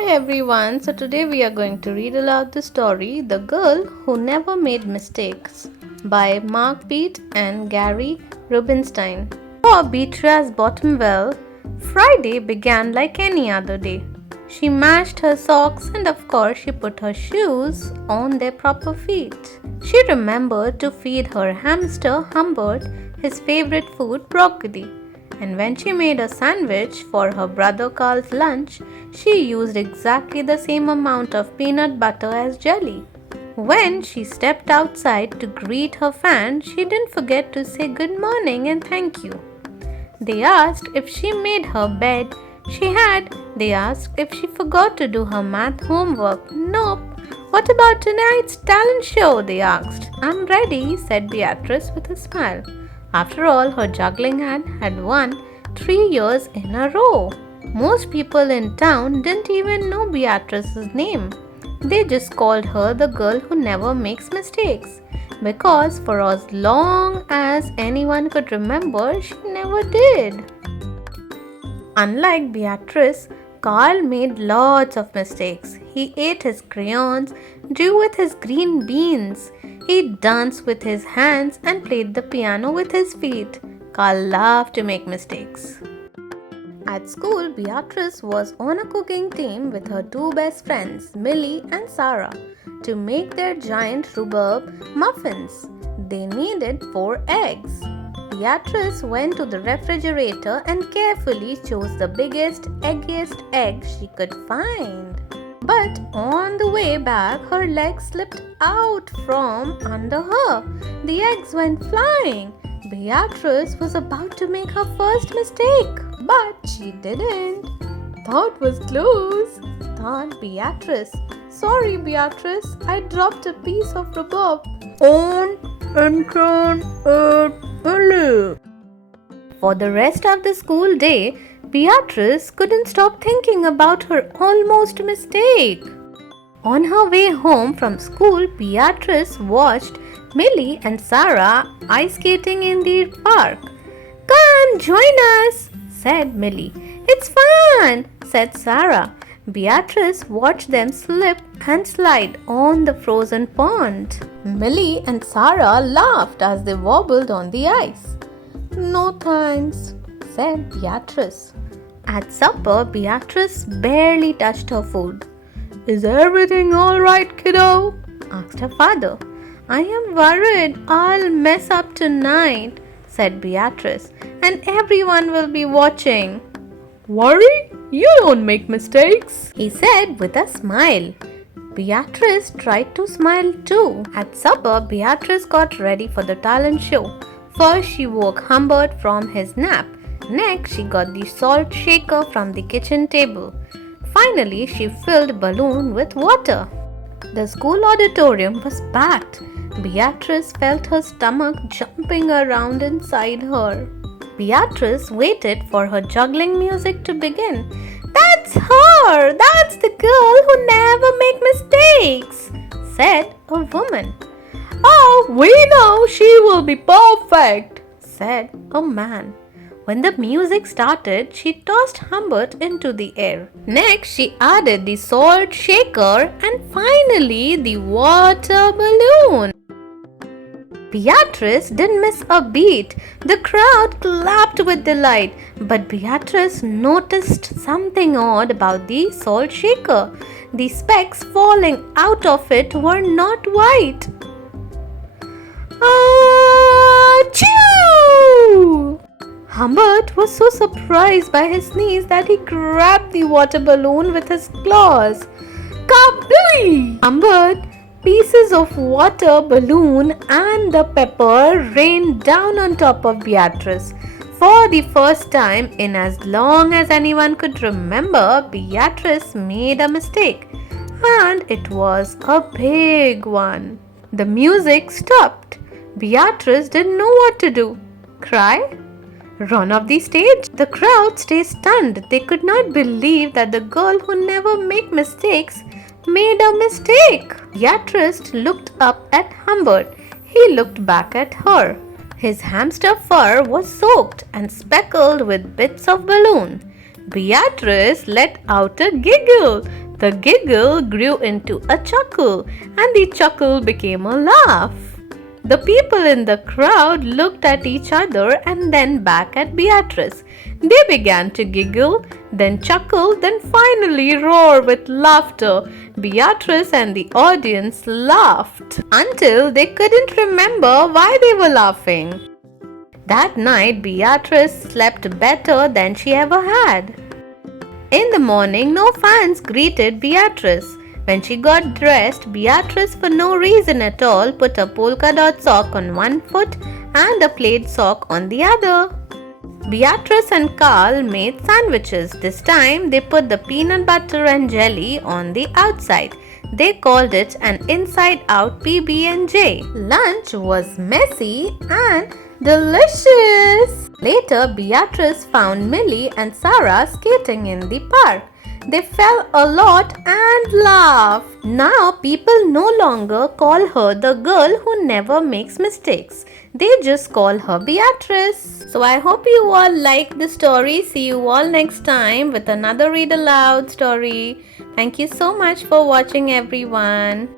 Hi everyone, so today we are going to read aloud the story The Girl Who Never Made Mistakes by Mark Pett and Gary Rubinstein. For Beatrice Bottomwell, Friday began like any other day. She matched her socks and of course she put her shoes on their proper feet. She remembered to feed her hamster Humbert his favorite food broccoli. And when she made a sandwich for her brother Carl's lunch, she used exactly the same amount of peanut butter as jelly. When she stepped outside to greet her fans, she didn't forget to say good morning and thank you. They asked if she made her bed. She had. They asked if she forgot to do her math homework. Nope. What about tonight's talent show? They asked. I'm ready, said Beatrice with a smile. After all, her juggling had won 3 years in a row. Most people in town didn't even know Beatrice's name. They just called her the girl who never makes mistakes. Because for as long as anyone could remember, she never did. Unlike Beatrice, Carl made lots of mistakes. He ate his crayons, drew with his green beans. He danced with his hands and played the piano with his feet. Carl loved to make mistakes. At school, Beatrice was on a cooking team with her two best friends, Millie and Sarah, to make their giant rhubarb muffins. They needed 4 eggs. Beatrice went to the refrigerator and carefully chose the biggest, eggiest egg she could find. But on the way back, her legs slipped out from under her. The eggs went flying. Beatrice was about to make her first mistake, but she didn't. That was close, thought Beatrice. Sorry, Beatrice, I dropped a piece of rhubarb on enchanting. For the rest of the school day, Beatrice couldn't stop thinking about her almost mistake. On her way home from school, Beatrice watched Millie and Sarah ice skating in the park. Come, join us, said Millie. It's fun, said Sarah. Beatrice watched them slip and slide on the frozen pond. Millie and Sarah laughed as they wobbled on the ice. No thanks, said Beatrice. At supper, Beatrice barely touched her food. Is everything all right, kiddo? Asked her father. I am worried I'll mess up tonight, said Beatrice, and everyone will be watching. Worry? You don't make mistakes, he said with a smile. Beatrice tried to smile too. At supper, Beatrice got ready for the talent show. First, she woke Humbert from his nap. Next, she got the salt shaker from the kitchen table. Finally, she filled a balloon with water. The school auditorium was packed. Beatrice felt her stomach jumping around inside her. Beatrice waited for her juggling music to begin. That's her! That's the girl who never makes mistakes, said a woman. Oh, we know she will be perfect, said a man. When the music started, she tossed Humbert into the air. Next, she added the salt shaker and finally the water balloon. Beatrice didn't miss a beat. The crowd clapped with delight, but Beatrice noticed something odd about the salt shaker. The specks falling out of it were not white. Achoo! Humbert was so surprised by his sneeze that he grabbed the water balloon with his claws. Kabli! Humbert, pieces of water balloon and the pepper rained down on top of Beatrice. For the first time in as long as anyone could remember, Beatrice made a mistake. And it was a big one. The music stopped. Beatrice didn't know what to do. Cry? Run off the stage? The crowd stayed stunned. They could not believe that the girl who never makes mistakes made a mistake. Beatrice looked up at Humbert. He looked back at her. His hamster fur was soaked and speckled with bits of balloon. Beatrice let out a giggle. The giggle grew into a chuckle, and the chuckle became a laugh. The people in the crowd looked at each other and then back at Beatrice. They began to giggle, then chuckle, then finally roar with laughter. Beatrice and the audience laughed until they couldn't remember why they were laughing. That night, Beatrice slept better than she ever had. In the morning, no fans greeted Beatrice. When she got dressed, Beatrice, for no reason at all, put a polka dot sock on one foot and a plaid sock on the other. Beatrice and Carl made sandwiches. This time, they put the peanut butter and jelly on the outside. They called it an inside-out PB&J. Lunch was messy and delicious. Later, Beatrice found Millie and Sarah skating in the park. They fell a lot and laughed. Now people no longer call her the girl who never makes mistakes. They just call her Beatrice. So I hope you all like the story. See you all next time with another read aloud story. Thank you so much for watching, everyone.